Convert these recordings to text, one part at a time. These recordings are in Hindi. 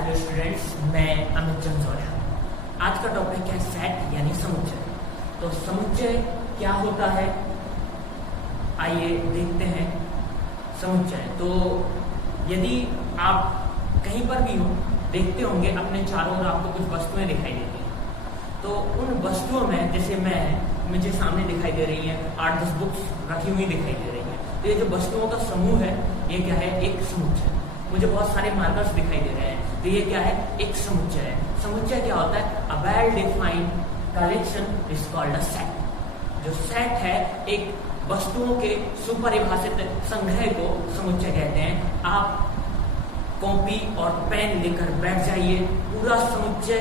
हेलो स्टूडेंट्स, मैं अमित चंदौरिया। आज का टॉपिक है सेट यानी समुच्चय। तो समुच्चय क्या होता है, आइए देखते हैं। समुच्चय तो यदि आप कहीं पर भी हो देखते होंगे अपने चारों ओर आपको कुछ वस्तुएं दिखाई देती हैं। तो उन वस्तुओं में जैसे मुझे सामने दिखाई दे रही है 8-10 बुक्स रखी हुई दिखाई दे रही है। तो ये जो वस्तुओं का समूह है ये क्या है, एक समुच्चय। मुझे बहुत सारे मार्कर्स दिखाई दे रहे हैं, तो ये क्या है, एक समुच्चय है। समुच्चय क्या होता है, a well defined collection is called a set. जो सेट है एक वस्तुओं के सुपरिभाषित संग्रह को समुच्चय कहते हैं। आप कॉपी और पेन लेकर बैठ जाइए, पूरा समुच्चय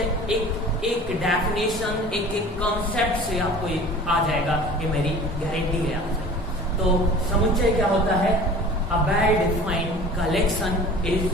एक डेफिनेशन एक कॉन्सेप्ट से आपको आ जाएगा, ये मेरी गारंटी है आपसे। तो समुच्चय क्या होता है, A well-defined collection is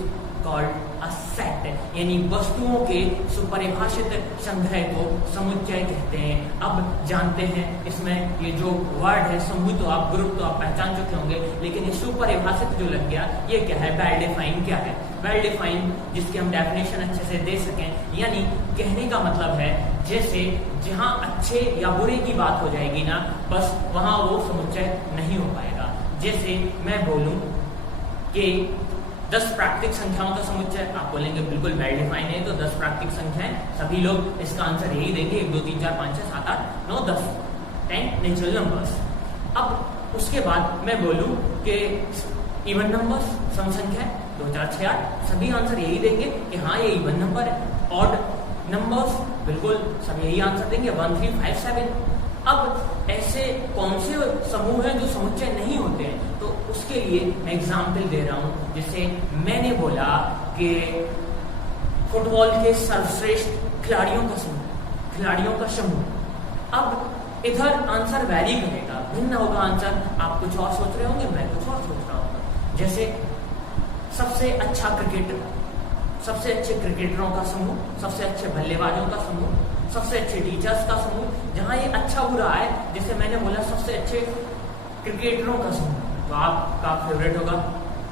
called a set, यानी वस्तुओं के सुपरिभाषित संग्रह को समुच्चय कहते हैं। अब जानते हैं इसमें ये जो वर्ड है समूह, तो आप ग्रुप तो आप पहचान चुके होंगे, लेकिन ये सुपरिभाषित जो लग गया ये क्या है, वेल डिफाइंड क्या है। वेल डिफाइंड जिसकी हम डेफिनेशन अच्छे से दे सकें, यानी कहने का मतलब है जैसे जहां अच्छे या बुरे की बात हो जाएगी ना, बस वहां वो समुच्चय नहीं हो पाएगा। जैसे मैं बोलूं कि 10 प्राकृतिक संख्याओं का समुच्चय, आप बोलेंगे बिल्कुल वेल डिफाइन है, तो 10 प्राकृतिक संख्याएं, सभी लोग इसका आंसर यही देंगे, 1 2 3 4 5 6 7 8 9 10 10 नेचुरल नंबर्स। अब उसके बाद मैं बोलूं कि इवन नंबर्स, सम संख्या 2 4 6 8, सभी आंसर यही देंगे कि हाँ ये इवन नंबर है। ऑड नंबर्स बिल्कुल सब यही आंसर देंगे, 1 3 5 7। अब ऐसे कौन से समूह हैं जो समुच्चय नहीं होते हैं, तो उसके लिए मैं एग्जाम्पल दे रहा हूं। जैसे मैंने बोला कि फुटबॉल के सर्वश्रेष्ठ खिलाड़ियों का समूह। अब इधर आंसर वैरी करेगा, भिन्न होगा आंसर। आप कुछ और सोच रहे होंगे, मैं कुछ और सोच रहा हूँ। जैसे सबसे अच्छा क्रिकेटर, सबसे अच्छे क्रिकेटरों का समूह, सबसे अच्छे बल्लेबाजों का समूह, सबसे अच्छे टीचर्स का समूह। जहां ये अच्छा बुरा है, जैसे मैंने बोला सबसे अच्छे क्रिकेटरों का समूह, तो आपका फेवरेट होगा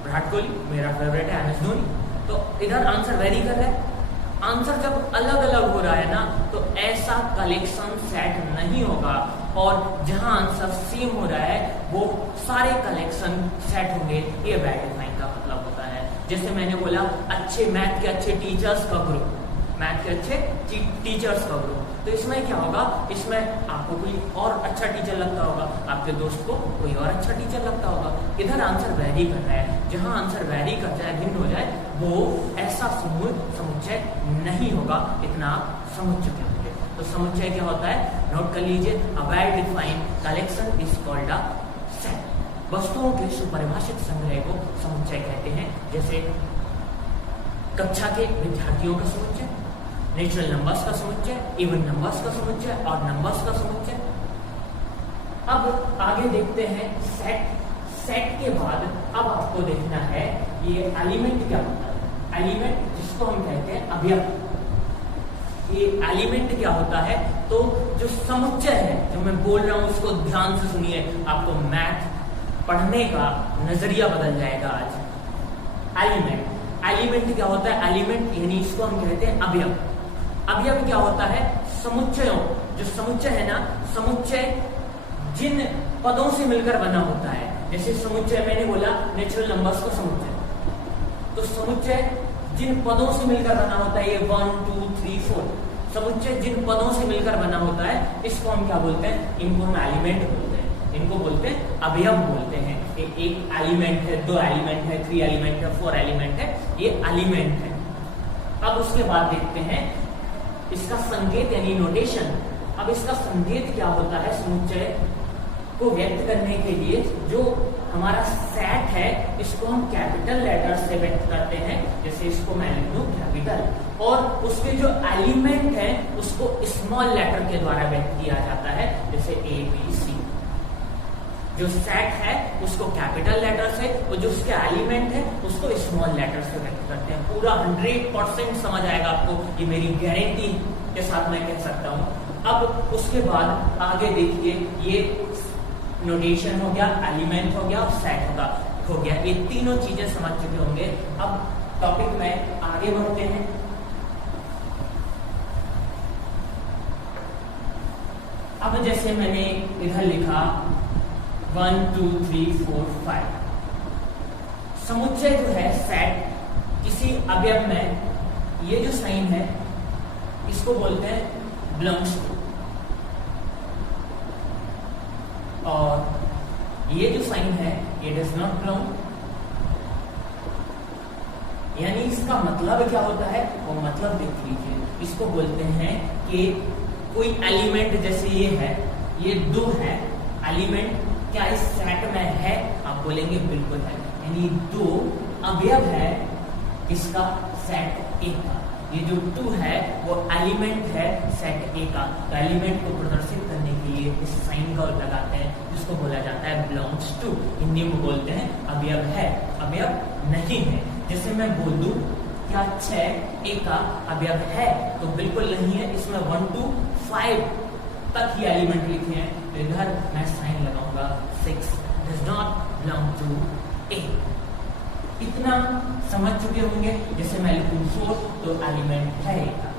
विराट कोहली, मेरा फेवरेट है MS धोनी। तो इधर आंसर वेरी कर रहा है। आंसर जब अलग अलग हो रहा है ना, तो ऐसा कलेक्शन सेट नहीं होगा। और जहां आंसर सेम हो रहा है वो सारे कलेक्शन सेट होंगे, ये वेल डिफाइन का मतलब होता है। जैसे मैंने बोला अच्छे मैथ के अच्छे टीचर्स का ग्रुप, मैथ के अच्छे टीचर्स का ग्रुप, तो इसमें क्या होगा, इसमें आपको कोई और अच्छा टीचर लगता होगा, आपके दोस्त को कोई और अच्छा टीचर लगता होगा। इधर आंसर वैरी कर रहा है, जहां आंसर वैरी कर जाए, भिन्न हो जाए, वो ऐसा समुच्चय नहीं होगा। इतना आप समझ चुके होंगे। तो समुच्चय क्या होता है, नोट कर लीजिए, a well defined collection is called a set. वस्तुओं के सुपरिभाषित संग्रह को समुच्चय कहते हैं। जैसे कक्षा के विद्यार्थियों का समुच्चय, नेचुरल नंबर्स का समुच्चय, इवन नंबर्स का समुच्चय और नंबर्स का समुच्चय। अब आगे देखते हैं सेट। सेट के बाद अब आपको देखना है ये एलिमेंट क्या होता है। एलिमेंट जिसको हम कहते हैं अवयव, ये एलिमेंट क्या होता है, तो जो समुच्चय है, जो मैं बोल रहा हूं उसको ध्यान से सुनिए, आपको मैथ पढ़ने का नजरिया बदल जाएगा आज। एलिमेंट क्या होता है, एलिमेंट यानी इसको हम कहते हैं अवयव। अवयव क्या होता है, समुच्चयों, जो समुच्चय है ना, समुच्चय जिन पदों से मिलकर बना होता है। जैसे समुच्चय मैंने बोला नेचुरल नंबर्स का समुच्चय, तो समुच्चय जिन पदों से मिलकर बना होता है, ये 1 2 3 4 समुच्चय जिन पदों से मिलकर बना होता है, इसको हम क्या बोलते हैं, इनको हम एलिमेंट बोलते हैं, इनको बोलते हैं अवयव बोलते हैं। एक एलिमेंट है, 2 एलिमेंट है, 3 एलिमेंट है, 4 एलिमेंट है, ये एलिमेंट है। अब उसके बाद देखते हैं इसका संकेत यानी नोटेशन। अब इसका संकेत क्या होता है, समुच्चय को व्यक्त करने के लिए जो हमारा सेट है, इसको हम कैपिटल लेटर से व्यक्त करते हैं। जैसे इसको मैं लिख दूं कैपिटल, और उसके जो एलिमेंट है उसको स्मॉल लेटर के द्वारा व्यक्त किया जाता है, जैसे ABC। जो सेट है उसको कैपिटल लेटर से, और जो उसके एलिमेंट है उसको स्मॉल लेटर से व्यक्त करते हैं। पूरा 100% समझ आएगा आपको, ये मेरी गारंटी के साथ मैं कह सकता हूं। अब उसके बाद आगे देखिए, ये नोटेशन हो गया, एलिमेंट हो गया और सेट हो गया। ये तीनों चीजें समझ चुके होंगे। अब टॉपिक में आगे बढ़ते हैं। अब जैसे मैंने इधर लिखा 1 2 3 4 5, समुच्चय जो है सेट किसी अवयव में, ये जो साइन है इसको बोलते हैं बिलोंग्स टू, और ये जो साइन है ये डज नॉट बिलोंग। यानी इसका मतलब क्या होता है, वो मतलब देख लीजिए, इसको बोलते हैं कि कोई एलिमेंट, जैसे ये है, ये 2 है एलिमेंट, क्या इस सेट में है? आप बोलेंगे बिल्कुल है। यानी 2 अवयव है किसका? सेट ए का। ये जो 2 है वो एलिमेंट है सेट ए का। तो एलिमेंट को प्रदर्शित करने के लिए इस साइन का लगाते हैं, जिसको बोला जाता है बिलोंग्स टू। हिंदी में बोलते हैं अवयव है, अवयव नहीं है। जैसे मैं बोल दूं क्या 6 ए का अवयव है, तो बिल्कुल नहीं है। इसमें 1 2 5 तक ही एलिमेंट लिखे हैं, तो इधर मैं साइन लगाऊंगा 6 डज नॉट बिलोंग टू ए। इतना समझ चुके होंगे। जैसे मैं लिखूं 4 तो एलिमेंट है ए का,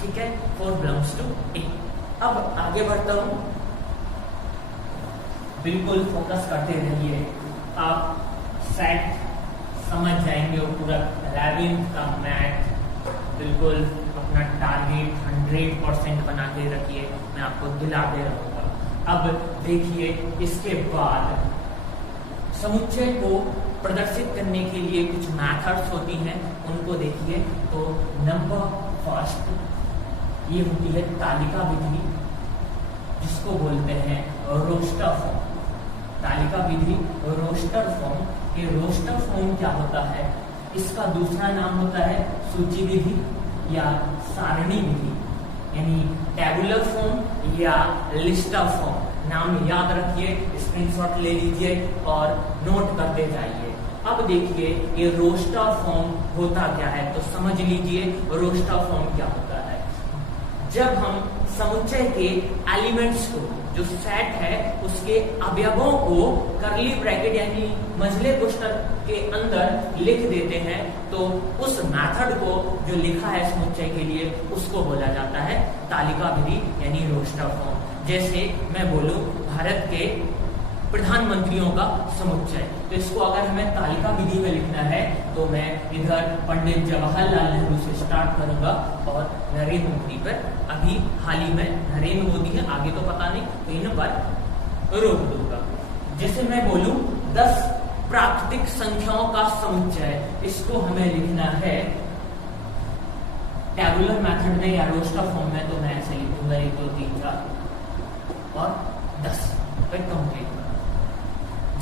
ठीक है, 4 बिलोंग्स टू ए। अब आगे बढ़ता हूं, बिल्कुल फोकस करते रहिए, आप सेट समझ जाएंगे और पूरा 11th का मैथ बिल्कुल अपना टारगेट 100% बना के रखिए, मैं आपको दिलाते रहूंगा। अब देखिए, इसके बाद समुच्चय को प्रदर्शित करने के लिए कुछ मेथड्स होती हैं, उनको देखिए। तो नंबर फर्स्ट ये होती है तालिका विधि, जिसको बोलते हैं रोस्टर फॉर्म। तालिका विधि रोस्टर फॉर्म। ये रोस्टर फॉर्म क्या होता है? इसका दूसरा नाम होता है सूची विधि या सारणी विधि, यानी टेबुलर फॉर्म या लिस्टर फॉर्म। नाम याद रखिए, स्क्रीनशॉट ले लीजिए और नोट करते जाइए। अब देखिए ये रोस्टर फॉर्म होता क्या है, तो समझ लीजिए रोस्टर फॉर्म क्या होता है। जब हम समुच्चय के एलिमेंट्स को, जो सेट है, उसके अवयवों को करली ब्रैकेट यानी मझले कोष्ठक के अंदर लिख देते हैं, तो उस मेथड को जो लिखा है समुच्चय के लिए, उसको बोला जाता है तालिका विधि यानी रोस्टर फॉर्म। जैसे मैं बोलूं भारत के प्रधानमंत्रियों का समुच्चय, तो इसको अगर हमें तालिका विधि में लिखना है तो मैं इधर पंडित जवाहरलाल नेहरू से स्टार्ट करूंगा और नरेंद्र मोदी पर, अभी हाल ही में नरेंद्र मोदी है, आगे तो पता नहीं, तो इन पर रोक दूंगा। जैसे मैं बोलूं 10 प्राकृतिक संख्याओं का समुच्चय, इसको हमें लिखना है टेबुलर मेथड में या रोस्टर फॉर्म में, तो मैं ऐसे लिखूंगा 1 2 3 4 और 10 पे कंप्लीट।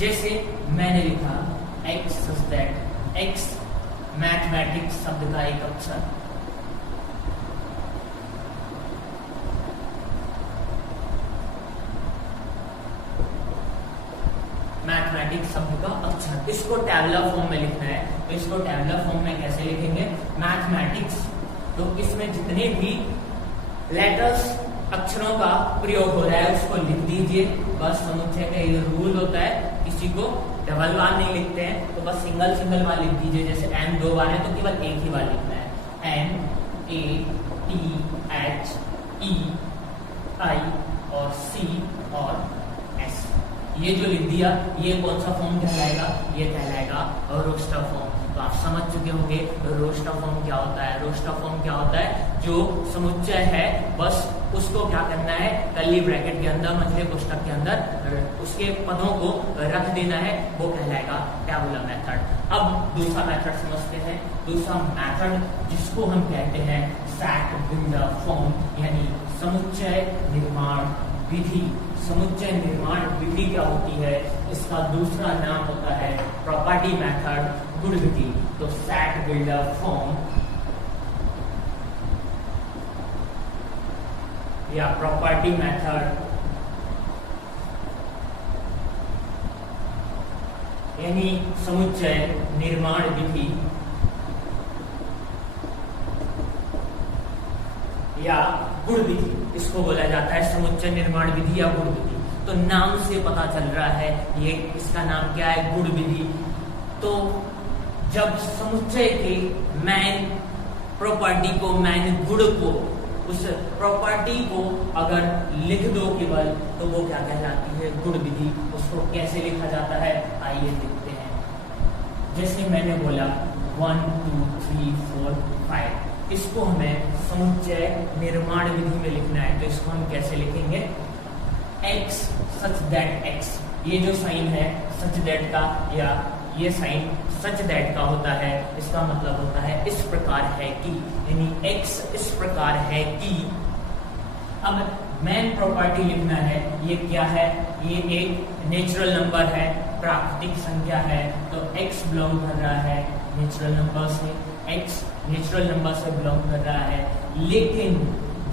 जैसे मैंने लिखा x such that x mathematics शब्द का एक अक्षर, मैथमेटिक्स शब्द का अक्षर, इसको टैबुलर फॉर्म में लिखना है। तो इसको टैबुलर फॉर्म में कैसे लिखेंगे? मैथमेटिक्स, तो इसमें जितने भी लेटर्स अक्षरों का प्रयोग हो रहा है उसको लिख दीजिए। बस समुच्चय का ये रूल होता है, किसी को डबल बार नहीं लिखते हैं, तो बस सिंगल बार लिख दीजिए। जैसे n 2 बार है तो केवल एक ही बार लिखना है, N A T H E I और C और S। ये जो लिख दिया, ये कौन सा फॉर्म कहलाएगा? ये कहलाएगा रोस्टर फॉर्म। तो आप समझ चुके होंगे रोस्टर फॉर्म क्या होता है। रोस्टर फॉर्म क्या होता है? जो समुच्चय है बस उसको क्या करना है, कर्ली ब्रैकेट के अंदर, मझले कोष्ठक के अंदर उसके पदों को रख देना है, वो कहलाएगा टैबुलर मेथड। अब दूसरा मेथड समझते हैं। दूसरा मेथड जिसको हम कहते हैं सेट बिल्डर फॉर्म, यानी समुच्चय निर्माण विधि। समुच्चय निर्माण विधि क्या होती है? इसका दूसरा नाम होता है प्रॉपर्टी मेथड, गुण विधि। तो सेट बिल्डर फॉर्म या प्रॉपर्टी मेथड यानी समुच्चय निर्माण विधि या गुण विधि, इसको बोला जाता है समुच्चय निर्माण विधि या गुण विधि। तो नाम से पता चल रहा है ये इसका नाम क्या है, गुण विधि। तो जब समुच्चय के मैन प्रॉपर्टी को, मैन गुण को उस प्रॉपर्टी को अगर लिख दो केवल तो वो क्या कहलाती है, गुण विधि। उसको कैसे लिखा जाता है आइए देखते हैं। जैसे मैंने बोला 1 2 3 4 5, इसको हमें समुच्चय निर्माण विधि में लिखना है। तो इसको हम कैसे लिखेंगे, x सच दैट x, ये जो साइन है सच दैट का या ये साइन सच दैट का होता है, इसका मतलब होता है इस प्रकार है कि, यानी x इस प्रकार है कि। अब मेन प्रॉपर्टी लिखना है, ये क्या है, ये एक नेचुरल नंबर है, प्राकृतिक संख्या है, तो x बिलोंग कर रहा है नेचुरल नंबर से, x नेचुरल नंबर से बिलोंग कर रहा है। लेकिन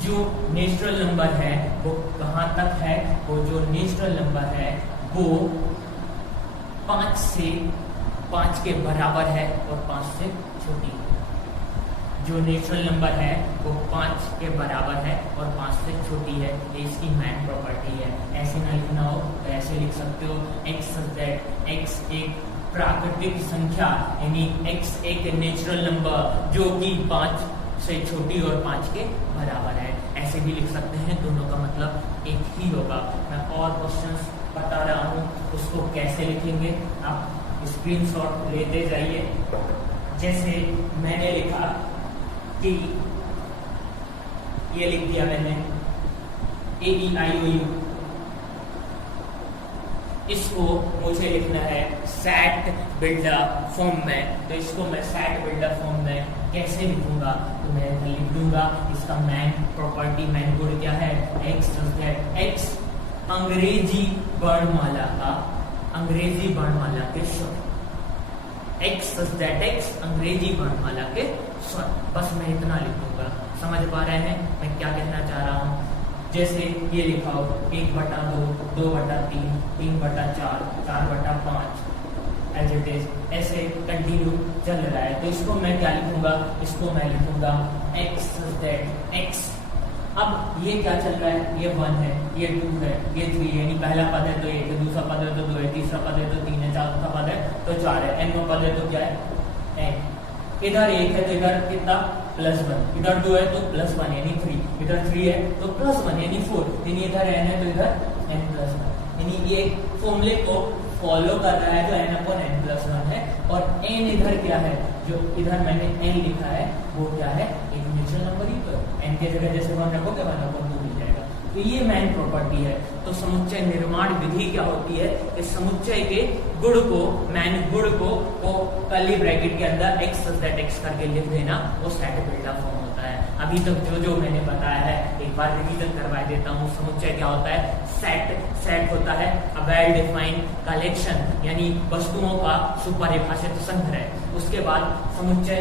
जो नेचुरल नंबर है वो कहाँ तक है, वो जो नेचुरल नंबर है वो 5 से 5 के बराबर है और 5 से छोटी है। जो नेचुरल नंबर है वो 5 के बराबर है और 5 से छोटी है, ये इसकी मेन प्रॉपर्टी है। ऐसे ना लिखना हो तो ऐसे लिख सकते हो, x सच दैट x एक प्राकृतिक संख्या, यानी x एक नेचुरल नंबर जो कि 5 से छोटी और 5 के बराबर है। ऐसे भी लिख सकते हैं, दोनों का मतलब एक ही होगा। मैं और क्वेश्चंस बता रहा हूँ, उसको कैसे लिखेंगे आप स्क्रीनशॉट लेते जाइए। जैसे मैंने लिखा कि ये लिख दिया मैंने AEIOU, इसको मुझे लिखना है सेट बिल्डर फॉर्म में। तो इसको मैं सेट बिल्डर फॉर्म में कैसे लिखूंगा, तो मैं लिख दूंगा इसका मेन प्रॉपर्टी, मेन गुण क्या है, x x अंग्रेजी वर्णमाला का, अंग्रेजी वर्णमाला के स्वर, x x अंग्रेजी वर्णमाला के स्वर। बस मैं इतना लिखूंगा। समझ पा रहे हैं मैं क्या कहना चाह रहा हूँ। जैसे ये लिखा हो 1/2, 2/3, 3/4, 4/5, एज इट इज, ऐसे कंटिन्यू चल रहा है। तो इसको मैं क्या लिखूंगा, इसको मैं लिखूंगा x दैट x। अब ये क्या चल रहा है, ये 1 है, ये 2 है, ये 3 है, यानी पहला पद है तो 1 है, दूसरा पद है तो 2 है, तीसरा पद है तो 3 है, चौथा पद है तो 4 है, n पद है तो क्या है n। इधर 1 है तो इधर कितना +1, इधर 2 है तो +1 यानी 3, इधर 3 है तो +1 यानी 4, यानी इधर n है तो इधर n+1, यानी ये फॉर्मूले को फॉलो कर रहा है जो n/n+1 है। और n इधर क्या है, जो इधर मैंने n लिखा है वो क्या है, एक नेचुरल नंबर ही तो है। n के जगह जैसे 1 रखोगे 1/2 मिल जाएगा। तो ये मेन प्रॉपर्टी है। तो समुच्चय निर्माण विधि क्या होती है, इस समुच्चय के गुण को, मेन गुण को कर्ली ब्रैकेट के अंदर x दैट x करके लिख देना, वो सेट बिल्डर फॉर्म होता है। अभी तक जो मैंने बताया है एक बार रिवीजन करवा देता हूँ। समुच्चय क्या होता है, सेट होता है अ वेल डिफाइंड कलेक्शन, यानी वस्तुओं का सुपरिभाषित संग्रह। उसके बाद समुच्चय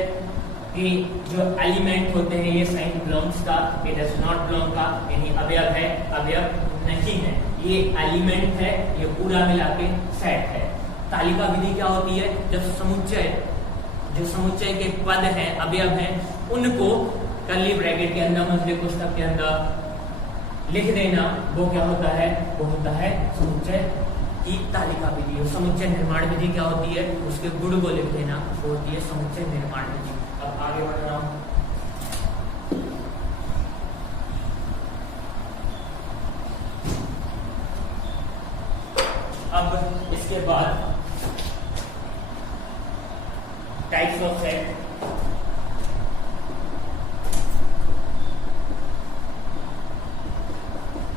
कि जो एलिमेंट होते हैं, ये साइन बिलोंग्स का, ये डज नॉट बिलोंग का, यानी अवयव है, अवयव नहीं है, ये एलिमेंट है, ये पूरा मिला के सेट है। तालिका विधि क्या होती है, जब जो समुच्चय के पद हैं, अवयव हैं, उनको कर्ली ब्रैकेट के अंदर, मध्य कोष्ठक के अंदर लिख देना, वो क्या होता है, वो होता है समुच्चय की तालिका विधि। और समुच्चय निर्माण विधि क्या होती है, उसके गुण को लिख देना, वो होती है समुच्चय निर्माण विधि। अब आगे बढ़ रहा हूं। अब इसके बाद types of set,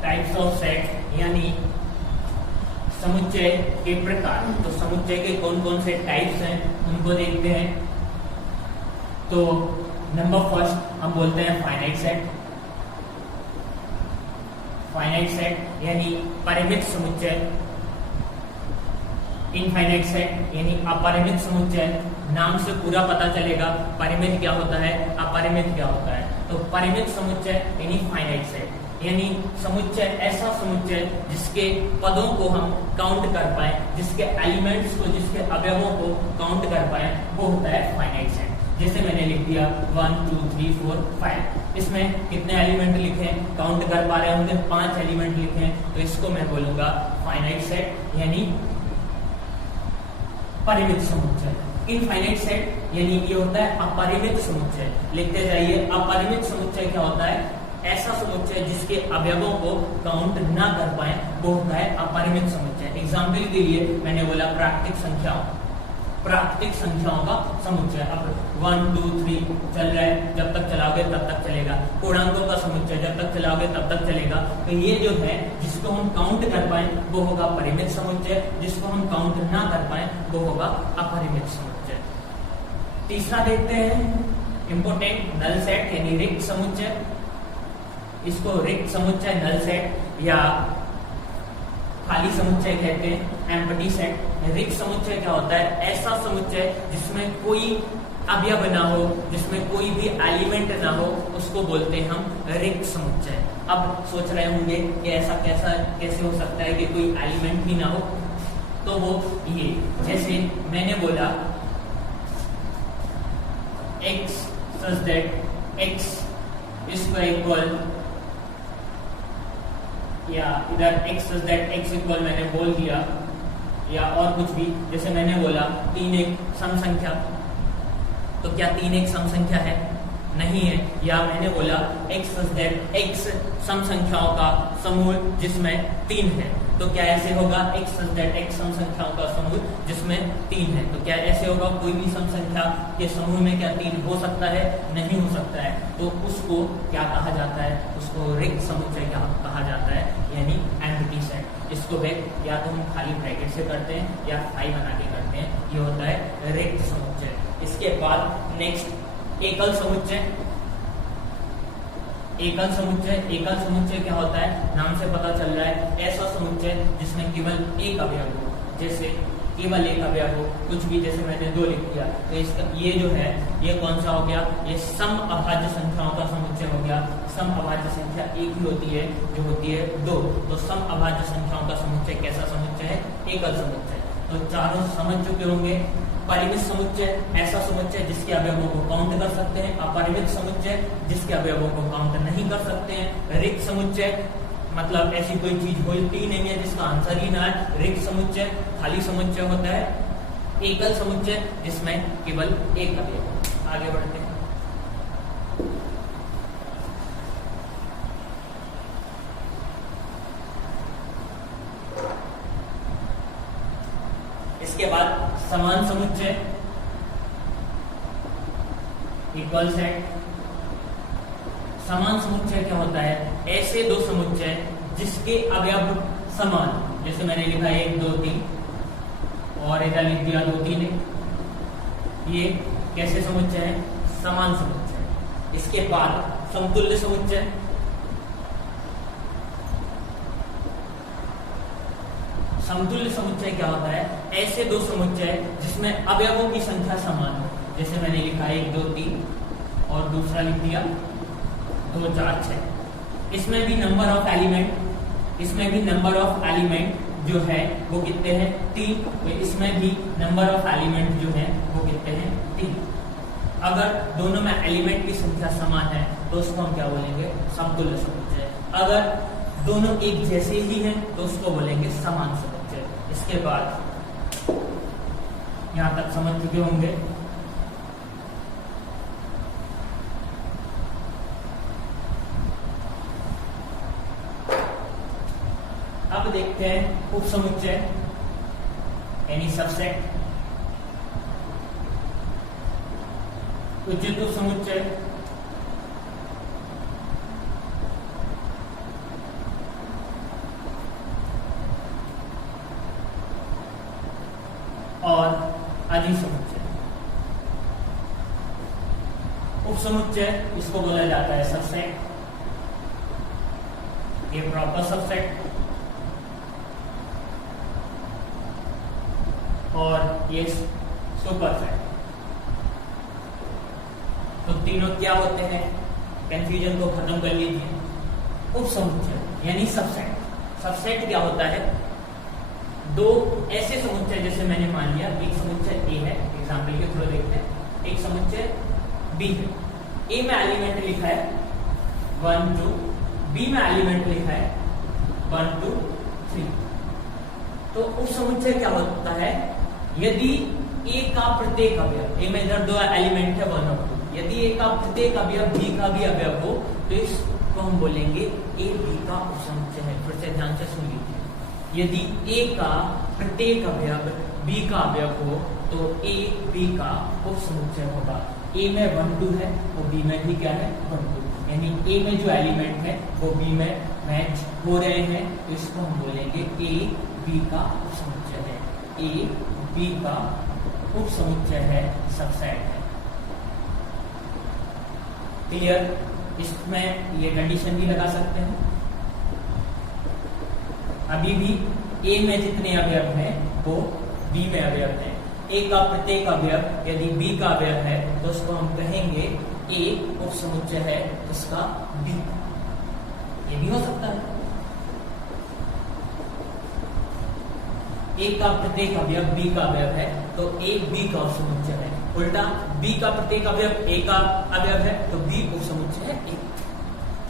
types of set यानी समुच्चय के प्रकार। तो समुच्चय के कौन कौन से टाइप्स हैं उनको देखते हैं। तो नंबर फर्स्ट हम बोलते हैं फाइनाइट सेट। फाइनाइट सेट यानी परिमित समुच्चय। इनफाइनाइट सेट यानी अपरिमित समुच्चय। नाम से पूरा पता चलेगा परिमित क्या होता है, अपरिमित क्या होता है। तो परिमित समुच्चय यानी फाइनाइट सेट, यानी समुच्चय ऐसा समुच्चय जिसके पदों को हम काउंट कर पाए, जिसके एलिमेंट्स को, जिसके अवयवों को काउंट कर पाए, वो होता है फाइनाइट सेट। जैसे मैंने लिख दिया 1 2 3 4 5, इसमें कितने एलिमेंट लिखे, काउंट कर पा रहे होंगे, 5 एलिमेंट लिखे, तो इसको मैं बोलूंगा फाइनाइट सेट यानी परिमित समुच्चय। इनफाइनाइट सेट यानी ये होता है अपरिमित समुच्चय। लिखते जाइए, अपरिमित समुच्चय क्या होता है, ऐसा समुच्चय जिसके अवयवों को काउंट ना कर पाए वो होता है अपरिमित समुच्चय। एग्जाम्पल के लिए मैंने बोला प्राकृतिक संख्याओं का समुच्चय। अब 1 2 3 चल रहा है, जब तक चलाओगे तब तक चलेगा। पूर्णांकों का समुच्चय जब तक चलाओगे तब तक चलेगा। तो ये जो है जिसको हम काउंट कर पाए वो होगा परिमित समुच्चय, जिसको हम काउंट ना कर पाए वो होगा अपरिमित समुच्चय। तीसरा देखते हैं इंपोर्टेंट नल सेट यानी रिक्त समुच्चय। इसको रिक्त समुच्चय, नल सेट या खाली समुच्चय कहते हैं, एम्प्टी सेट। रिक्त समुच्चय क्या होता है? ऐसा समुच्चय जिसमें कोई अवयव ना हो, जिसमें कोई भी एलिमेंट ना हो, उसको बोलते हैं हम रिक्त समुच्चय। अब सोच रहे होंगे कि ऐसा कैसे हो सकता है कि कोई एलिमेंट भी ना हो। तो वो ये, जैसे मैंने बोला x such that x इसको इक्वल, या इधर x such that x equal मैंने बोल दिया, या और कुछ भी, जैसे मैंने बोला 3 एक सम संख्या, तो क्या 3 एक सम संख्या है? नहीं है। या मैंने बोला x such that x सम संख्याओं का समूह जिसमें 3 है, तो क्या ऐसे होगा? x such that x सम संख्याओं का समूह जिसमें 3 है, तो क्या ऐसे होगा? कोई भी सम संख्या के समूह में क्या 3 हो सकता है? नहीं हो सकता है। तो उसको क्या कहा जाता है? उसको रिक्त समुच्चय कहा जाता है, यानी एम्प्टी सेट। इसको या तो हम खाली ब्रैकेट से करते हैं या फाई बना के करते हैं, ये होता है रिक्त समुच्चय। इसके बाद नेक्स्ट एकल समुच्चय। एकल समुच्चय क्या होता है? नाम से पता चल रहा है, ऐसा समुच्चय जिसमें केवल एक अवयव हो। जैसे केवल एक अवयव हो, कुछ भी, जैसे मैंने 2 लिख दिया, तो इसका ये जो है ये कौन सा हो गया? ये सम अभाज्य संख्याओं का समुच्चय हो गया। सम अभाज्य संख्या एक ही होती है, जो होती है 2। तो सम अभाज्य संख्याओं का समुच्चय कैसा समुच्चय है? एकल समुच्चय। तो चारों समझ चुके होंगे। परिमित समुच्चय, ऐसा समुच्चय जिसके अवयवों को काउंट कर सकते हैं। अपरिमित समुच्चय, जिसके अवयवों को काउंट नहीं कर सकते हैं। रिक्त समुच्चय, मतलब ऐसी कोई चीज होती ही नहीं है जिसका आंसर ही ना है। रिक्त समुच्चय खाली समुच्चय होता है। एकल समुच्चय जिसमें केवल एक अवयव। आगे बढ़ते हैं। इसके बाद समान समुच्चय, इक्वल सेट। समान समुच्चय क्या होता है? ऐसे दो समुच्चय जिसके अवयव समान, जैसे मैंने लिखा 1 2 3 और इधर लिख दिया 2 3 ये कैसे समुच्चय है? समान समुच्चय। इसके बाद समतुल्य समुच्चय। समतुल्य समुच्चय क्या होता है? ऐसे दो समुच्चय जिसमें अवयवों की संख्या समान हो। जैसे मैंने लिखा 1 2 3 और दूसरा लिख दिया 2 4 6। इसमें भी नंबर ऑफ एलिमेंट जो है वो कितने हैं? 3। तो इसमें भी नंबर ऑफ एलिमेंट जो है वो कितने हैं? 3। अगर दोनों में एलिमेंट की संख्या समान है तो उसको हम क्या बोलेंगे? समतुल्य समुच्चय। अगर दोनों एक जैसे ही हैं तो उसको बोलेंगे समान समुच्चय। इसके बाद यहां तक समझ चुके होंगे। अब देखते हैं उप समुच्चय यानी सबसेट। उचित उप समुच्चय, और अधिक समुच्चय। उप समुच्चय इसको बोला जाता है सबसेट, ये प्रॉपर सबसेट, और ये सुपरसेट। तो तीनों क्या होते हैं? कंफ्यूजन को खत्म कर लीजिए। उप समुच्चय यानी सबसेट। सबसेट क्या होता है? दो ऐसे समुच्चय, जैसे मैंने मान लिया एक समुच्चय ए है, एग्जाम्पल के थ्रू देखते हैं। एक समुच्चय बी है। ए में एलिमेंट लिखा है 1 2, बी में एलिमेंट लिखा है 1 2 3। तो उप समुच्चय क्या होता है? यदि ए का प्रत्येक अवयव, ए में इधर 2 एलिमेंट है 1 और 2, यदि ए का प्रत्येक अवयव बी का भी अवयव हो तो इसको हम बोलेंगे ए बी का उपसमुच्चय है। फिर से ध्यान से सुन लीजिए, यदि ए का प्रत्येक अवयव बी का अवयव हो तो ए बी का उपसमुच्चय होगा। ए में 1 2 है तो बी में भी क्या है 1 2, यानी ए में जो एलिमेंट है वो बी में मैच हो रहे हैं, तो इसको हम बोलेंगे ए बी का उपसमुच्चय है। ए बी का उपसमुच्चय है, सबसेट है। क्लियर? इसमें ये कंडीशन भी लगा सकते हैं। अभी भी ए में जितने अवयव हैं वो बी में अवयव हैं। ए का प्रत्येक अवयव यदि बी का अवयव है तो उसको हम कहेंगे ए उपसमुच्चय है इसका बी। ये भी हो सकता है। ए का प्रत्येक अवयव बी का अवयव है तो ए बी का उपसमुच्चय है। उल्टा बी का प्रत्येक अवयव ए का अवयव है तो बी उपसमुच्चय है ए।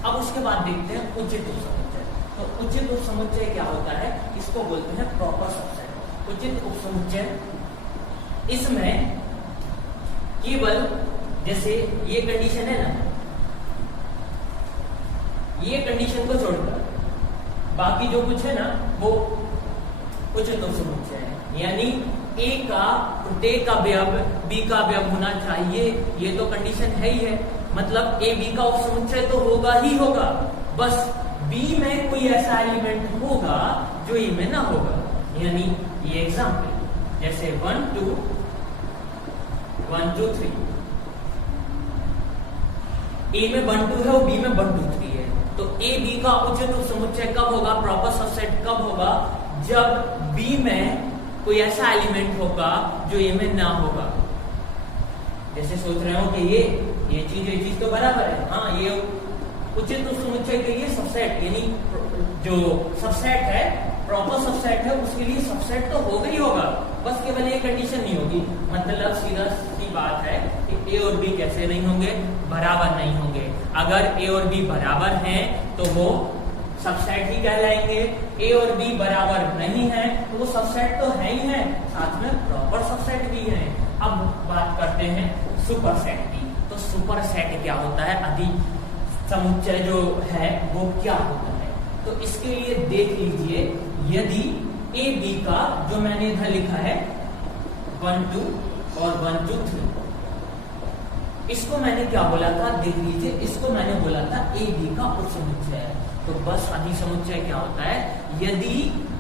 अब उसके बाद देखते हैं उचित उपसमुच्चय। तो उचित उपसमुच्चय क्या होता है? इसको बोलते हैं प्रॉपर सबसेट। उचित उपसमुच्चय इसमें केवल जैसे ये कंडीशन है ना, ये कंडीशन को छोड़कर बाकी जो कुछ है ना वो उचित उपसमुच्चय है। यानी ए का प्रत्येक अवयव बी का अवयव होना चाहिए, ये तो कंडीशन है ही है। मतलब ए बी का उपसमुच्चय तो होगा ही होगा, बस बी में कोई ऐसा एलिमेंट होगा जो ए में ना होगा। यानी ये एग्जाम्पल जैसे 1 2 1 2 3, ए में 1 2 है और बी में 1 2 3 है, तो ए बी का उचित उपसमुच्चय कब होगा, प्रॉपर सबसेट कब होगा? जब बी में कोई ऐसा एलिमेंट होगा जो ए में ना होगा। जैसे सोच रहे हो कि ये चीज तो बराबर है, हाँ ये उचित उपसमुच्चय के लिए सबसेट यानी जो सबसेट है प्रॉपर सबसेट है उसके लिए सबसेट तो होगा ही होगा, बस केवल ये कंडीशन नहीं होगी। मतलब सीधा सी बात है कि ए और बी कैसे नहीं होंगे, बराबर नहीं होंगे। अगर ए और बी बराबर हैं तो वो सबसेट ही कहलाएंगे। ए और बी बराबर नहीं है तो वो सबसेट तो है ही है, साथ में प्रॉपर सबसेट भी है। अब बात करते हैं सुपरसेट की। तो सुपरसेट क्या होता है, अधिसमुच्चय जो है वो क्या होता है? तो इसके लिए देख लीजिए, यदि ए बी का जो मैंने इधर लिखा है 1 2 और 1 2 3, इसको मैंने क्या बोला था, देख लीजिए, इसको मैंने बोला था ए बी का उपसमुच्चय है। तो बस अधिसमुच्चय क्या होता है, यदि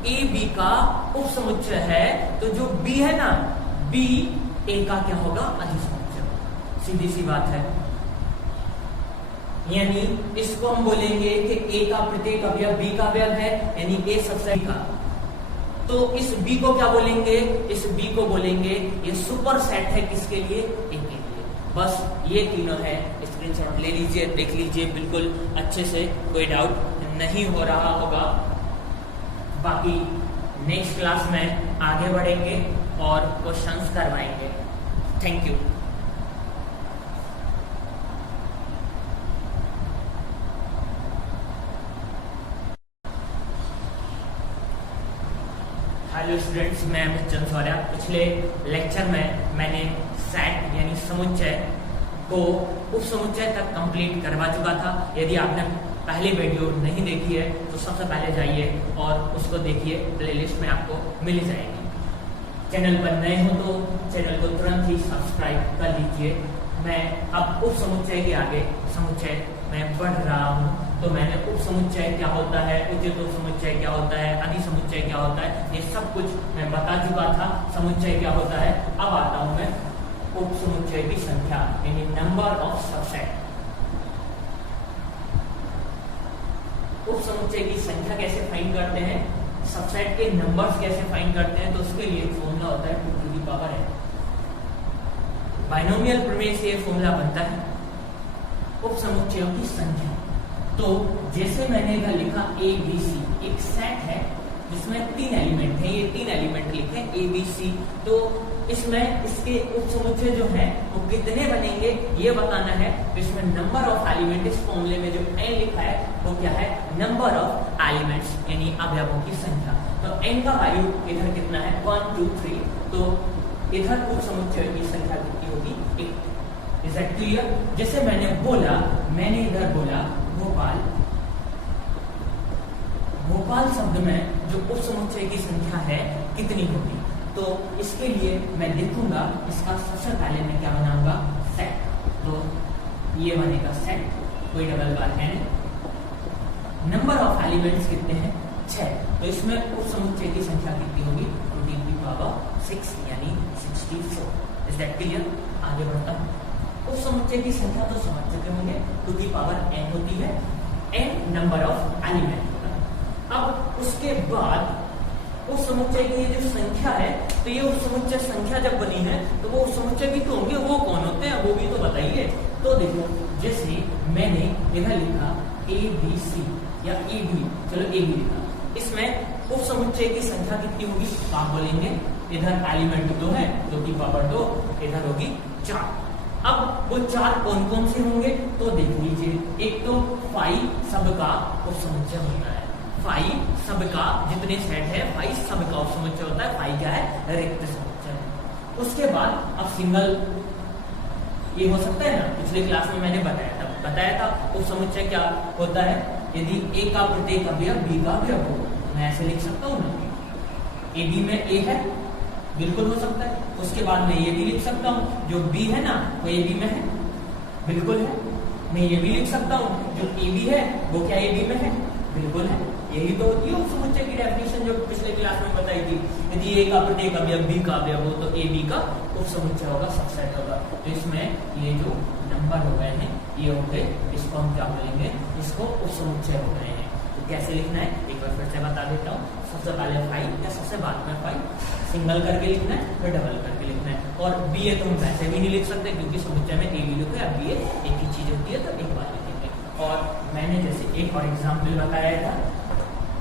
ए बी का उपसमुच्चय है तो जो बी है ना, बी ए का क्या होगा, अधिसमुच्चय। सीधी सी बात है। यानी इसको हम बोलेंगे कि ए का प्रत्येक अवयव बी का अवयव है, यानी ए सबसेट का। तो इस बी को क्या बोलेंगे, इस बी को बोलेंगे ये सुपर सेट है, किसके लिए, ए के लिए। बस ये तीनों है, स्क्रीनशॉट ले लीजिए, देख लीजिए बिल्कुल अच्छे से, कोई डाउट नहीं हो रहा होगा। बाकी नेक्स्ट क्लास में आगे बढ़ेंगे और क्वेश्चंस करवाएंगे। Thank you. हेलो स्टूडेंट्स, मैं अमित चंद्र। पिछले लेक्चर में मैंने सेट यानी समुच्चय को उपसमुच्चय तक कंप्लीट करवा चुका था। यदि आपने पहले वीडियो नहीं देखी है तो सबसे पहले जाइए और उसको देखिए, प्लेलिस्ट में आपको मिल जाएगी। चैनल पर नए हो तो चैनल को तुरंत ही सब्सक्राइब कर लीजिए। मैं अब उपसमुच्चय के आगे समुच्चय में बढ़ रहा हूँ, तो मैंने उपसमुच्चय क्या होता है, उचित उपसमुच्चय क्या होता है, अधिसमुच्चय क्या होता है, ये सब कुछ मैं बता चुका था। समुच्चय क्या होता है, अब आता हूं मैं उपसमुच्चय की संख्या यानी नंबर ऑफ सबसेट। उपसमुच्चय की संख्या कैसे फाइंड करते हैं, सबसेट के नंबर्स कैसे फाइंड करते हैं, तो उसके लिए फॉर्मूला होता है 2 to the power n। Binomial प्रमेय से ये फॉर्मूला बनता है उपसमुच्चयों की संख्या। तो जैसे मैंने इधर लिखा ए बी सी, एक सेट है जिसमें 3 एलिमेंट हैं, ये 3 एलिमेंट लिखे ए बी सी। तो इसमें इसके उपसमुच्चय जो है वो कितने बनेंगे ये बताना है। तो इसमें नंबर ऑफ एलिमेंट, इस फॉर्मूले में जो n लिखा है वो क्या है, नंबर ऑफ एलिमेंट्स यानी अवयवों की संख्या। तो n का वैल्यू इधर कितना है 1 2 3, तो इधर उपसमुच्चय की संख्या कितनी होगी 8। Is that clear? जैसे मैंने इधर बोला भोपाल, भोपाल शब्द में जो उप समुच्चय की संख्या है कितनी होगी, तो इसके लिए मैं लिखूंगा, इसका सबसे पहले मैं क्या बनाऊंगा, सेट। तो ये बनेगा सेट, कोई डबल बार है नहीं। नंबर ऑफ एलिमेंट्स कितने हैं, 6। तो इसमें उप समुच्चय की संख्या कितनी होगी, 2 to the power 6 यानी 64। Is that clear? आगे बढ़ता हूँ। उप समुच्चय की संख्या तो समझ चुके होंगे, 2 की पावर n होती है, n नंबर ऑफ एलिमेंट। अब उसके बाद उस समुच्चय की ये जो संख्या है, तो ये उस समुच्चय संख्या जब बनी है तो वो उस समुच्चय भी तो होंगे, वो कौन होते हैं वो भी तो बताइए। तो देखो, जैसे मैंने इधर लिखा ए बी सी या ए बी, चलो ए बी लिखा, इसमें उप समुच्चय की संख्या कितनी होगी, आप बोलेंगे इधर एलिमेंट 2 है, 2 की पावर 2, इधर होगी 4। अब वो 4 कौन कौन से होंगे, तो देख लीजिए, एक तो फाई सबका उप समुच्चय होता है, फाई सबका जितने सेट है फाई सबका उप समुच्चय होता है, फाई क्या है, रिक्त समुच्चय। उसके बाद अब सिंगल ये हो सकता है ना, पिछले क्लास में मैंने बताया था उप समुच्चय क्या होता है, यदि ए का प्रत्येक अवयव बी का अवयव हो, मैं ऐसे लिख सकता हूँ ना, ए बी में ए है, बिल्कुल हो सकता है। उसके बाद मैं ये भी लिख सकता हूँ, जो बी है ना वो ए बी में है, बिल्कुल है। मैं ये भी लिख सकता हूँ, जो ए बी है वो क्या ए बी में है, बिल्कुल है। यही तो होती है उप समुच्चय की डेफिनेशन जो पिछले क्लास में बताई थी, यदि ए का प्रत्येक अवयव बी का अवयव हो तो ए बी का उप समुच्चय होगा, सबसेट होगा। तो इसमें ये जो नंबर हो गए हैं ये हो गए, इसको हम क्या बोलेंगे, इसको उप समुच्चय हो गए हैं। तो कैसे लिखना है एक बार फिर से बता देता हूँ। सबसे पहले फाइव या सबसे बाद में फाइव सिंगल करके लिखना है, फिर डबल करके लिखना है। और बी ए तो हम वैसे भी नहीं लिख सकते क्योंकि समुच्चय में ए बी लिखो या बी ए एक ही चीज होती है, तो एक बार लिखेंगे। और मैंने जैसे एक और एग्जाम्पल बताया था,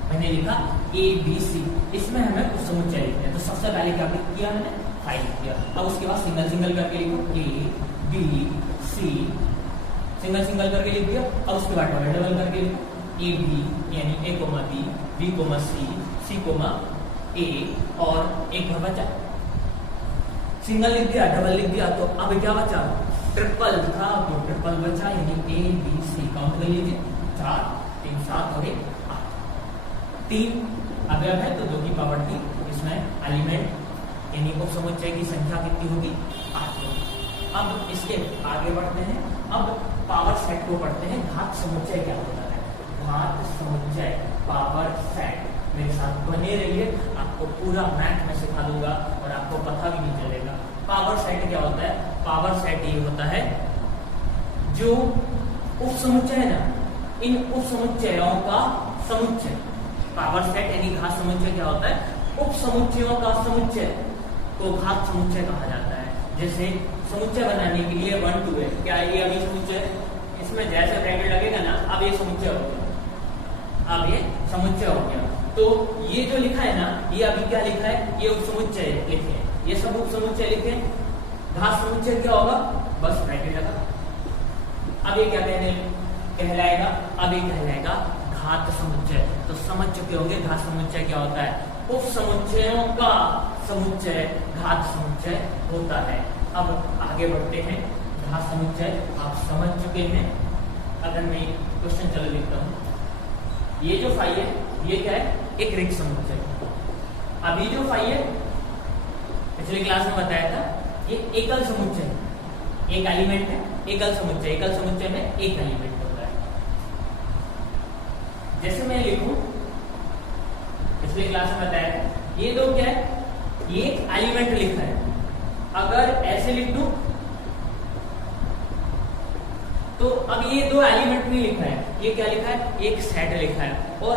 मैंने लिखा ए बी सी, इसमें हमें उप समुच्चय लिखना है। तो सबसे पहले क्या किया मैंने, फाइव किया। अब उसके बाद सिंगल सिंगल करके लिखो, A B C, single single करके लिख दिया। अब उसके बाद डबल डबल करके लिखो, ए बी यानी A comma B, B comma C comma A, और एक और बचा, सिंगल लिख दिया, डबल लिख दिया, तो अब क्या बचा, ट्रिपल था तो ट्रिपल बचा, यानी ए बी सी काउंट कर लीजिए, 4 3 7 और 1 8, 3 अवयव है तो 2 की पावर 3, इसमें एलिमेंट यानी उप समुच्चय की संख्या कितनी होगी, 8 होगी। अब इसके आगे बढ़ते हैं, अब पावर सेट को पढ़ते हैं। घात समुच्चय क्या होता है, घात समुच्चय पावर सेट, मेरे साथ बने रहिए, आपको पूरा मैथ में सिखा दूंगा और आपको पता भी नहीं चलेगा। पावर सेट क्या होता है, पावर सेट ये होता है जो उप समुच्चय है ना, इन उप समुच्चयों का समुच्चय। पावर सेट यानी घात समुच्चय क्या होता है, उप समुच्चयों का समुच्चय को घात समुच्चय कहा जाता है। जैसे समुच्चय बनाने के लिए 1 2 है, क्या ये अभी समुच्चय, इसमें जैसे ब्रैकेट लगेगा ना, अब ये समुच्चय हो गया, अब ये समुच्चय हो गया। तो ये जो लिखा है ना, ये अभी क्या लिखा है, ये उप समुच्चय लिखे, ये सब उप समुच्चय लिखे। घात समुच्चय क्या होगा, बस ब्रैकेट लगा। अब ये क्या कहलाएगा, अब ये कहलाएगा घात समुच्चय। तो समझ चुके होंगे घात समुच्चय क्या होता है, उप समुच्चयों का समुच्चय घात समुच्चय होता है। अब आगे बढ़ते हैं, घात समुच्चय आप समझ चुके हैं। अगर मैं क्वेश्चन चलो लिखता हूँ, ये जो फाई है ये क्या है, एक रिक्त समुच्चय। अभी जो फाई है पिछले क्लास में बताया था, ये एकल समुच्चय, एक एलिमेंट है, एकल समुच्चय। एकल समुच्चय में एक एलिमेंट होता है। जैसे मैं लिखूं, पिछले क्लास में बताया था, ये दो क्या है, ये एक एलिमेंट लिखा है। अगर ऐसे लिख दूं तो अब ये दो एलिमेंट नहीं लिखा है, ये क्या लिखा है, एक सेट लिखा है, और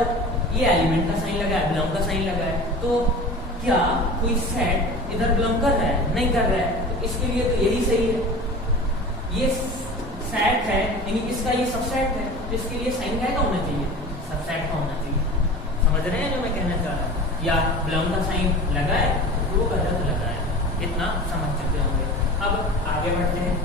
ये एलिमेंट का साइन लगा है, बिलोंग का साइन लगा है। तो क्या कोई सेट इधर बिलोंग कर रहा है, नहीं कर रहा है, तो इसके लिए तो यही सही है। ये सेट है यानी इसका ये सबसेट है, तो इसके लिए साइन क्या होना चाहिए, सबसेट का होना चाहिए। समझ रहे हैं जो मैं कहना चाह रहा हूँ, या बिलोंग का साइन लगा है तो वो गलत लगा है, इतना समझ चुके होंगे। अब आगे बढ़ते हैं।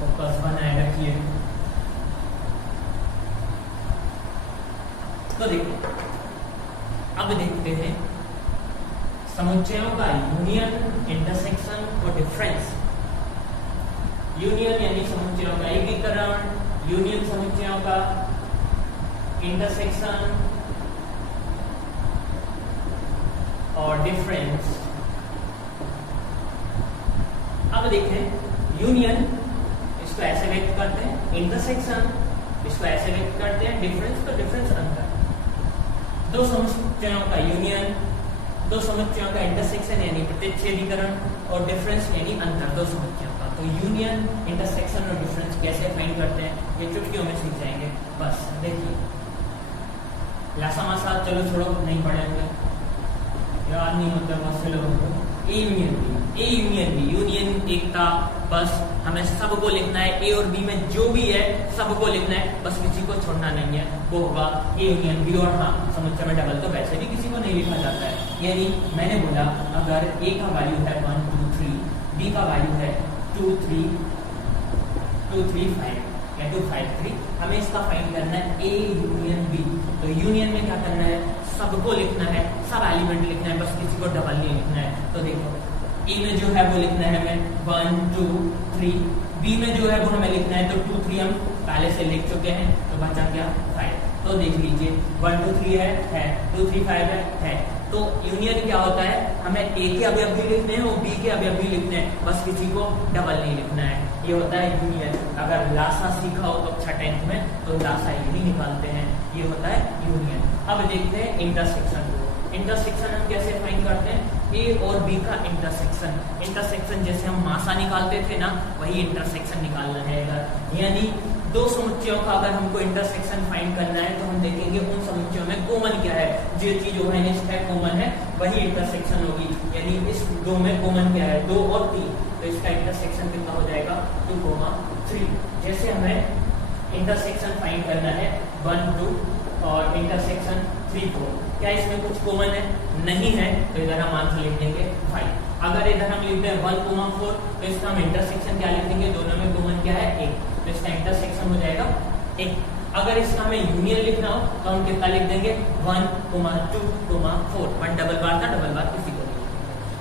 फोकस बनाए रखिए। तो देखो अब देखते हैं समुच्चयों का यूनियन, इंटरसेक्शन और डिफरेंस। यूनियन यानी समुच्चयों का एकीकरण, यूनियन समुच्चयों का, इंटरसेक्शन और डिफरेंस। अब देखें यूनियन इसको ऐसे व्यक्त करते हैं, इंटरसेक्शन इसको ऐसे व्यक्त करते हैं, डिफरेंस तो डिफरेंस अंतर। दो समुच्चयों का यूनियन, दो समुच्चयों का इंटरसेक्शन यानी प्रतिच्छेदीकरण और डिफरेंस यानी अंतर दो समुच्चयों का। तो यूनियन, इंटरसेक्शन और डिफरेंस कैसे फाइंड करते हैं ये चुटकियों में सीख जाएंगे। बस देखिए, लासा मासा चलो छोड़ो, नहीं पढ़ेंगे, याद नहीं होता बहुत से लोगों को। A union B, A union B, union एकता, बस हमें सबको लिखना है। ए और बी में जो भी है सबको लिखना है, बस किसी को छोड़ना नहीं है, वो होगा ए यूनियन बी। और हाँ, समुच्चय में डबल तो वैसे भी किसी को नहीं लिखा जाता है। यानी मैंने बोला अगर ए का वैल्यू है 1 2 3, बी का वैल्यू है 2 3 2 3 5 या 2 5 3, हमें इसका फाइंड करना है ए यूनियन बी। तो यूनियन में क्या करना है, सबको लिखना है, सब एलिमेंट लिखना है, बस किसी को डबल नहीं लिखना है। तो देखो ए में जो है वो लिखना है हमें 1 2 3, बी में जो है वो हमें लिखना है तो 2 3 हम पहले से लिख चुके हैं, तो बचा क्या 5। तो देख लीजिए 1 2 3 है 2 3 5 है। तो यूनियन क्या होता है, हमें ए के अवयव भी लिखने हैं और बी के अवयव भी लिखने हैं, बस किसी को डबल नहीं लिखना है। ये होता है यूनियन। अगर लासा सीखा हो तो अच्छा 10th में, तो लासा यही निकालते हैं, ये होता है यूनियन। अब देखते हैं इंटरसेक्शन को। इंटरसेक्शन हम कैसे फाइंड करते हैं, ए और बी का इंटरसेक्शन। इंटरसेक्शन जैसे हम मासा निकालते थे ना, वही इंटरसेक्शन निकालना है इधर। यानी दो समुच्चयों का अगर हमको इंटरसेक्शन फाइंड करना है तो हम देखेंगे उन समुच्चयों में कॉमन क्या है, जो चीज ओवेनिस्ट है कॉमन है वही इंटरसेक्शन होगी। यानी इस दो में कॉमन क्या है, 2 और 3, तो इसका इंटरसेक्शन कितना हो जाएगा 2 3। जैसे हमें इंटरसेक्शन फाइंड करना है 1 2 और इंटरसेक्शन 3 4, क्या इसमें कुछ कॉमन है, नहीं है, तो इधर हम आंसर लिख देंगे 5। अगर इधर हम लिखते हैं 1 4, तो इसका हम इंटरसेक्शन क्या लिखेंगे, दोनों में कॉमन क्या है 1, तो इसका इंटरसेक्शन हो जाएगा 1। अगर इसका हमें यूनियन लिखना हो तो हम कितना लिख देंगे 1 2 4, 1 डबल बार था, डबल बार किसी को नहीं।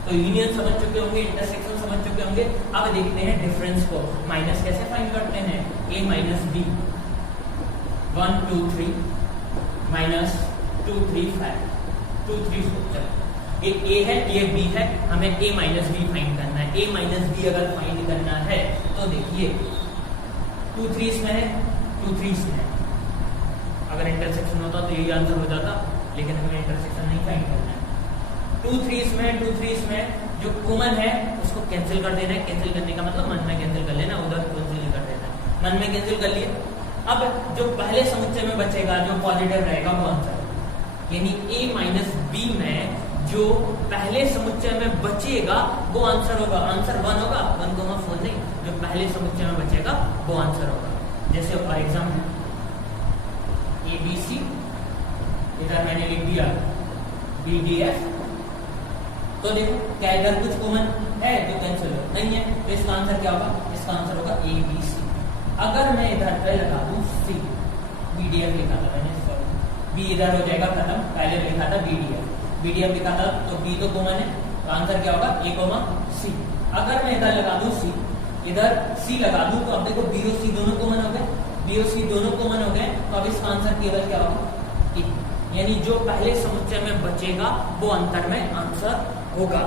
तो यूनियन समझ चुके होंगे, इंटरसेक्शन समझ चुके होंगे। अब देखते हैं डिफरेंस को। माइनस कैसे फाइंड करते हैं, a माइनस बी, 1 2 3 माइनस 2 3 5 2 3 4। एक a है ये b है, हमें a माइनस बी फाइंड करना है। a माइनस बी अगर फाइंड करना है तो देखिए 2 3 इसमें है, 2 3 इसमें है। अगर इंटरसेक्शन होता तो यही आंसर हो जाता, लेकिन हमें इंटरसेक्शन नहीं फाइंड करना है। 2 3 इसमें 2 3 इसमें, जो कॉमन है उसको कैंसिल कर देना है। कैंसिल करने का मतलब मन में कैंसिल कर लेना, उधर कैंसिल कर देना है। मन में कैंसिल कर लिए। अब जो पहले समुच्चय में बचेगा, जो पॉजिटिव रहेगा वो आंसर, यानी a माइनस बी में जो पहले समुच्चय में बचेगा वो आंसर होगा। आंसर 1 होगा, 1 4 नहीं, जो पहले समुच्चय में बचेगा वो आंसर होगा। जैसे फॉर एग्जाम्पल ABC, इधर मैंने लिख दिया BDF, तो देखो क्या इधर कुछ कॉमन है तो कैंसिल हो, नहीं है तो इसका आंसर क्या होगा, इसका आंसर होगा ABC। अगर मैं इधर पे लगा दूं C, BDF लिखा था मैंने, B इधर हो जाएगा खत्म, पहले लिखा था BDF लिखा था तो B तो कॉमन है, तो आंसर क्या होगा A, C। अगर मैं इधर लगा दूं C, इधर C लगा दूं तो अब देखो B और C दोनों कॉमन हो गए, B और C दोनों कॉमन हो गए, तो अब इसका आंसर केवल क्या होगा A। यानी जो पहले समुच्चय में बचेगा वो अंतर में आंसर होगा।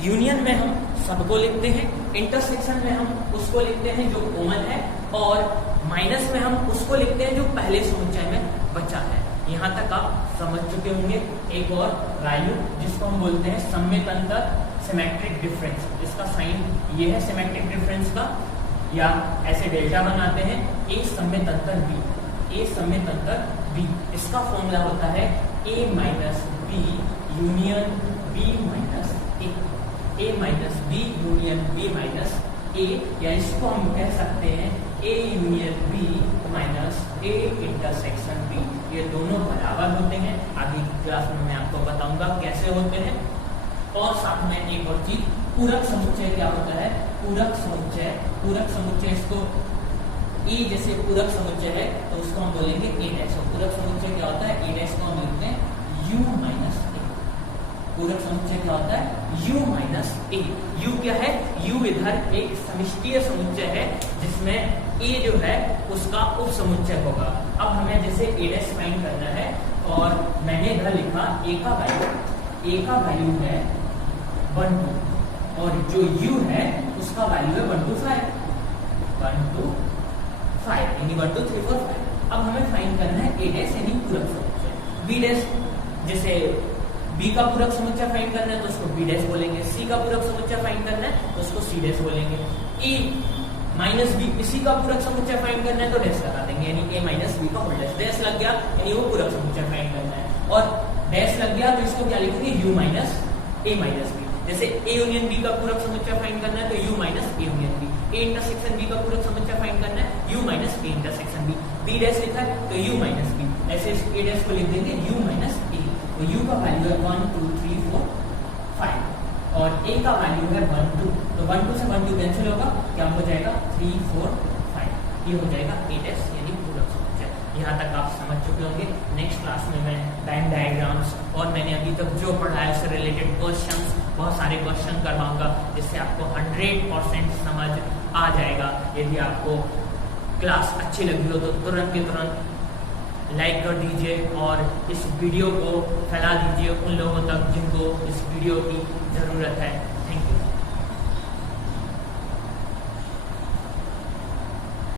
यूनियन में हम सबको लिखते हैं, इंटरसेक्शन में हम उसको लिखते हैं जो कॉमन है, और माइनस में हम उसको लिखते हैं जो पहले समुच्चय में बचा है। यहाँ तक आप समझ चुके होंगे। एक और वैल्यू जिसको हम बोलते हैं सममित अंतर, सिमेट्रिक डिफरेंस। इसका साइन ये है सिमेट्रिक डिफरेंस का, या ऐसे डेल्टा बनाते हैं ए सममित अंतर बी, ए सममित अंतर बी। इसका फॉर्मूला होता है A minus B union B minus A, A minus B union B minus A, या इसको हम कह सकते हैं A union B minus A intersection B. ये दोनों बराबर होते हैं। आगे क्लास में मैं आपको बताऊंगा कैसे होते हैं। और साथ में एक और चीज, पूरक समुच्चय क्या होता है, पूरक समुच्चय इसको ए जैसे पूरक समुच्चय है तो उसको हम बोलेंगे ए डैश। पूरक समुच्चय क्या होता है, ए डैश को हम लिखते हैं यू माइनस ए। पूरक समुच्चय क्या होता है u माइनस ए। u क्या है, u इधर एक समिष्टीय समुच्चय है जिसमें a जो है उसका उप समुच्चय होगा। अब हमें जैसे a' फाइंड करना है और मैंने इधर लिखा a का वैल्यू है 1 2 और जो u है उसका वैल्यू है 1 2 5 यानी 1 2 3 4 5। अब हमें फाइंड करना है a' यानी पूरक समुच्चय। b' जैसे b का पूरक समुच्चय फाइंड करना है तो उसको b' बोलेंगे, c का पूरक समुच्चय फाइंड करना है तो उसको c' बोलेंगे, a माइनस b इसी का पूरक समुच्चय फाइंड करना है तो डैश लगा देंगे, यानी a माइनस b का होल डैश। डैश लग गया यानी वो पूरक समुच्चय फाइंड करना है, और डैश लग गया तो इसको क्या लिखेंगे u minus a minus b। जैसे a यूनियन b का पूरक समुच्चय फाइंड करना है तो u minus a union b, a intersection b का पूरक समुच्चय फाइंड करना है u minus a intersection b, b dash लिखा है तो u माइनस b, ऐसे a डैश को लिख देंगे u माइनस a। तो u का वैल्यू है 1 2 3 4 5 और a का वैल्यू है 1 2, तो 1 2 से 1 2 कैंसिल होगा, क्या हो जाएगा 3 4 5, ये हो जाएगा a डैश यानी पूरक समुच्चय। यहाँ तक आप समझ चुके होंगे। नेक्स्ट क्लास में मैं बैंड डायग्राम्स और मैंने अभी तक जो पढ़ा है उससे रिलेटेड क्वेश्चंस, बहुत सारे क्वेश्चन करवाऊंगा जिससे आपको 100% समझ आ जाएगा। यदि आपको क्लास अच्छी लगी हो तो तुरंत के तुरंत लाइक कर दीजिए और इस वीडियो को फैला दीजिए उन लोगों तक जिनको इस वीडियो की ज़रूरत है। Thank you.